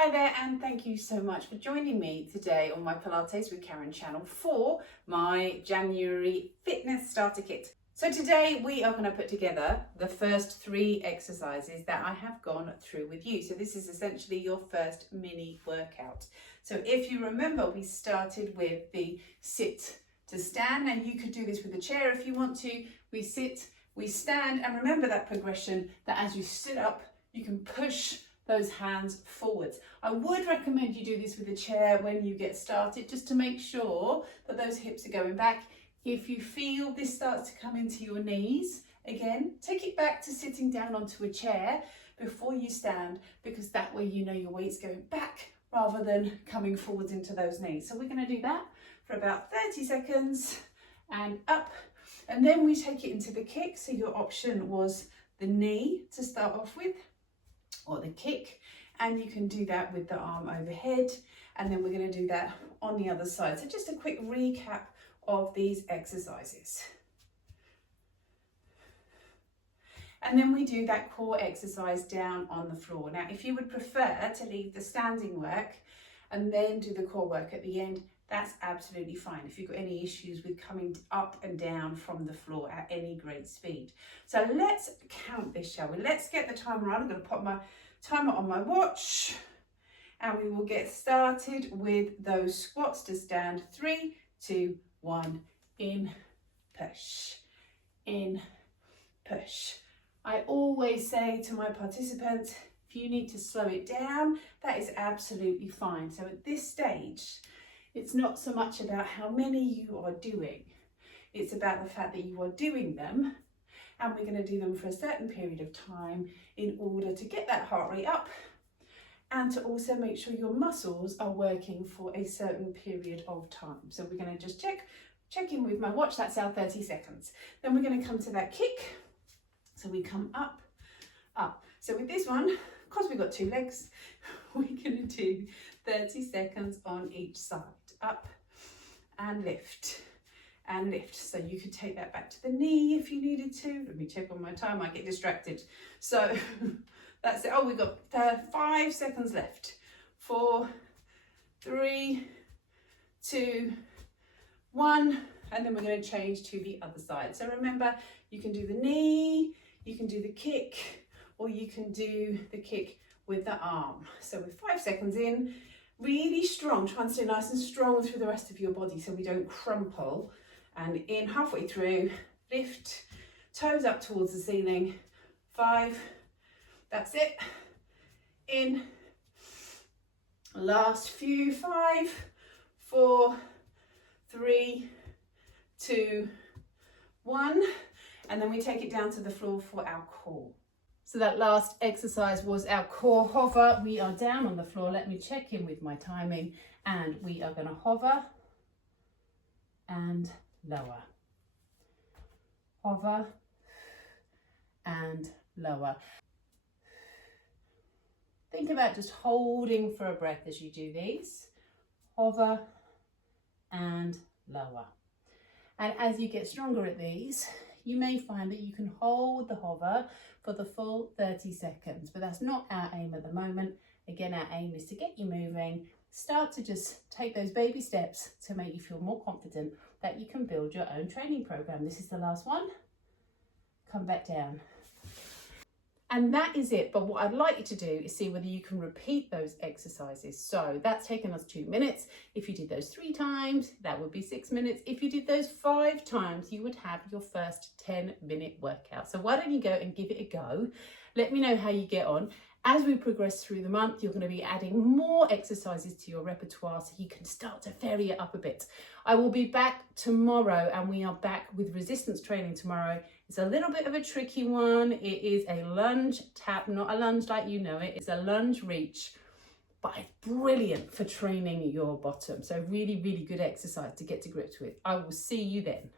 Hi there, and thank you so much for joining me today on my Pilates with Karen channel for my January fitness starter kit. So today we are going to put together the first 3 exercises that I have gone through with you. So this is essentially your first mini workout. So if you remember, we started with the sit to stand, and you could do this with a chair if you want to. We sit, we stand, and remember that progression that as you sit up, you can push those hands forwards. I would recommend you do this with a chair when you get started, just to make sure that those hips are going back. If you feel this starts to come into your knees, again, take it back to sitting down onto a chair before you stand, because that way you know your weight's going back rather than coming forwards into those knees. So we're going to do that for about 30 seconds and up, and then we take it into the kick. So your option was the knee to start off with, or the kick, and you can do that with the arm overhead, and then we're going to do that on the other side. So just a quick recap of these exercises, and then we do that core exercise down on the floor. Now if you would prefer to leave the standing work and then do the core work at the end, that's absolutely fine if you've got any issues with coming up and down from the floor at any great speed. So let's count this, shall we? Let's get the timer on. I'm going to put my timer on my watch, and we will get started with those squats to stand. 3, 2, 1, in, push, in, push. I always say to my participants, if you need to slow it down, that is absolutely fine. So at this stage, it's not so much about how many you are doing, it's about the fact that you are doing them, and we're going to do them for a certain period of time in order to get that heart rate up and to also make sure your muscles are working for a certain period of time. So we're going to just check in with my watch. That's our 30 seconds. Then we're going to come to that kick. So we come up, up. So with this one, because we've got 2 legs, we're going to do 30 seconds on each side. Up and lift and lift. So you could take that back to the knee if you needed to. Let me check on my time, I get distracted. So that's it. Oh, we've got 5 seconds left. 4, 3, 2, 1. And then we're going to change to the other side. So remember, you can do the knee, you can do the kick, or you can do the kick with the arm. So with 5 seconds in, really strong, try and stay nice and strong through the rest of your body so we don't crumple. And in, halfway through, lift, toes up towards the ceiling. 5, that's it. In, last few. 5, 4, 3, 2, 1. And then we take it down to the floor for our core. So that last exercise was our core hover. We are down on the floor. Let me check in with my timing, and we are going to hover and lower, hover and lower. Think about just holding for a breath as you do these. Hover and lower. And as you get stronger at these, you may find that you can hold the hover for the full 30 seconds, but that's not our aim at the moment. Again, our aim is to get you moving, start to just take those baby steps to make you feel more confident that you can build your own training program. This is the last one. Come back down. And that is it. But what I'd like you to do is see whether you can repeat those exercises. So that's taken us 2 minutes. If you did those 3 times, that would be 6 minutes. If you did those 5 times, you would have your first 10-minute workout. So why don't you go and give it a go? Let me know how you get on. As we progress through the month, you're going to be adding more exercises to your repertoire so you can start to vary it up a bit. I will be back tomorrow, and we are back with resistance training tomorrow. It's a little bit of a tricky one. It is a lunge tap, not a lunge like you know it. It's a lunge reach, but it's brilliant for training your bottom. So really, really good exercise to get to grips with. I will see you then.